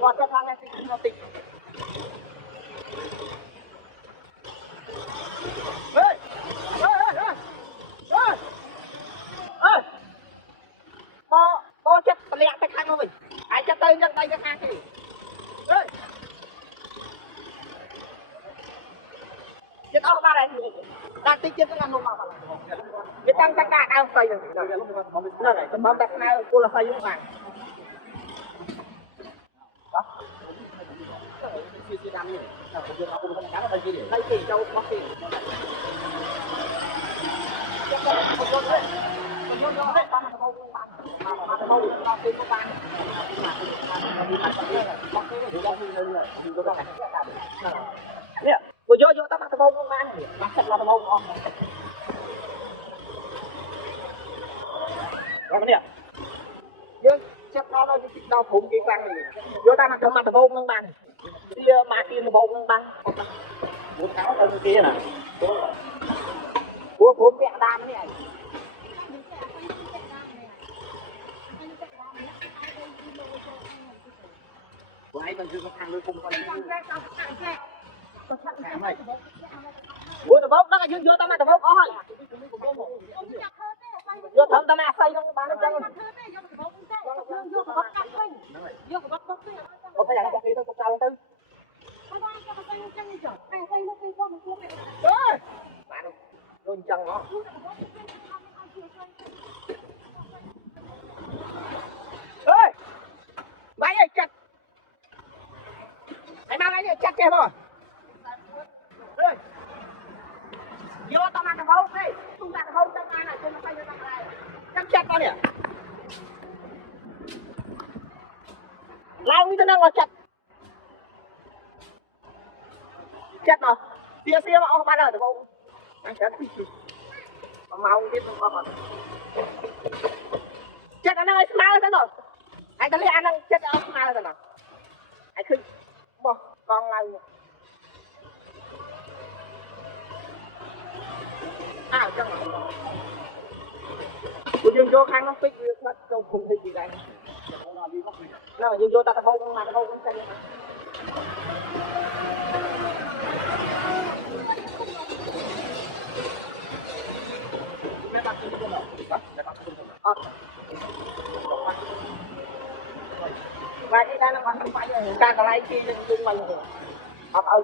Còn cho thằng này thì nó tịch. Ê! Ê! Cô chết lẹ tay khăn của mình. Ai chết tay chân tay cái khăn gì. Ê! Chết áo ba này. Đang tích chết cái ngăn luôn mà. Chết đang chắc cả đang xây rồi. Nó này, tầm bóng đặt này cô là xây luôn mà. Đó. Chị làm gì? Đây thì đâu có tiền. Nè, vô tao bắt tao không mang nè, bắt thật là tao không. Rồi nè. Vô chắc nó đau phụng cái quang này. Vô tao mà tao không mang. Đi mà tiền tao không mang. Một cáo tao kia nè. Của mẹ đam này. Của ấy còn chưa có thằng nuôi cùng con. Ủa tao bốc nó là vô tao mà tao bốc có thôi. Vô thầm tao mà xây không bán nó chân. Không phải là nó bốc đi thôi, cục sao luôn tư. Ơi! Bạn luôn chân nó. Ơi! Mày ơi chặt. Mày mang cái chặt kìa thôi. Ơi! Vô tao mang cái bông đi. Tung ra cái bông trong này này, trên nó tay cho tao này. Chặt tao nè. Lao như thế nào mà chặt. Chết rồi. Xia mà ông bắt đầu từ bông. Anh chết. Mà mau tiếp không có còn. Chết anh ơi, smile lên rồi. Anh ta lấy anh đang chết ở smile lên rồi. Anh khinh. Bò, con này. À, chân rồi. Tôi dương vô khăn nó phích việc mất trong cùng thích gì đây. Nó mà dương vô ta không mà không cũng xanh. Và đi ra nó còn không phải rồi, ta còn lại kia nhưng mà học ở